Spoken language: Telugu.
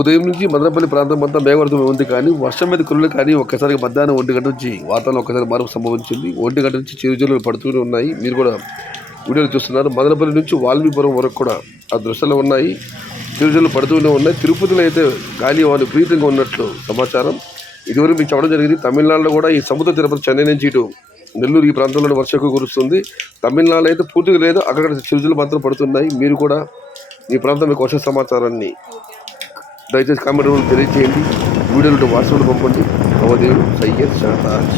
ఉదయం నుంచి మదనపల్లి ప్రాంతం అంతా మేఘవర్తం ఉంది కానీ వర్షం మీద కురులు కానీ ఒక్కసారిగా మధ్యాహ్నం 1 గంట నుంచి వాతావరణం ఒక్కసారి మార్పు సంభవించింది. 1 గంట నుంచి చిరుజల్లులు పడుతూనే ఉన్నాయి. మీరు కూడా వీడియోలు చూస్తున్నారు. మదనపల్లి నుంచి వాల్మీపురం వరకు కూడా ఆ దృశ్యాలు ఉన్నాయి. చిరుజల్లు పడుతూనే ఉన్నాయి. తిరుపతిలో అయితే గాలి వాళ్ళు విపరీతంగా ఉన్నట్లు సమాచారం. ఇదివరకు మీకు చెప్పడం జరిగింది. తమిళనాడులో కూడా ఈ సముద్ర తిరుపతి చెన్నై నుంచి ఇటు నెల్లూరు ఈ ప్రాంతంలో వర్షం ఎక్కువ కురుస్తుంది. తమిళనాడులో అయితే పూర్తిగా లేదు, అక్కడక్కడ చిరుజల్లు మాత్రం పడుతున్నాయి. మీరు కూడా ఈ ప్రాంతం మీకు వర్ష సమాచారాన్ని దయచేసి కామెంట్ రూపంలో తెలియజేయండి. వీడియోలు వాట్సాప్లో పంపండి. నవదేవుడు సయ్యద్ షహతాజ్.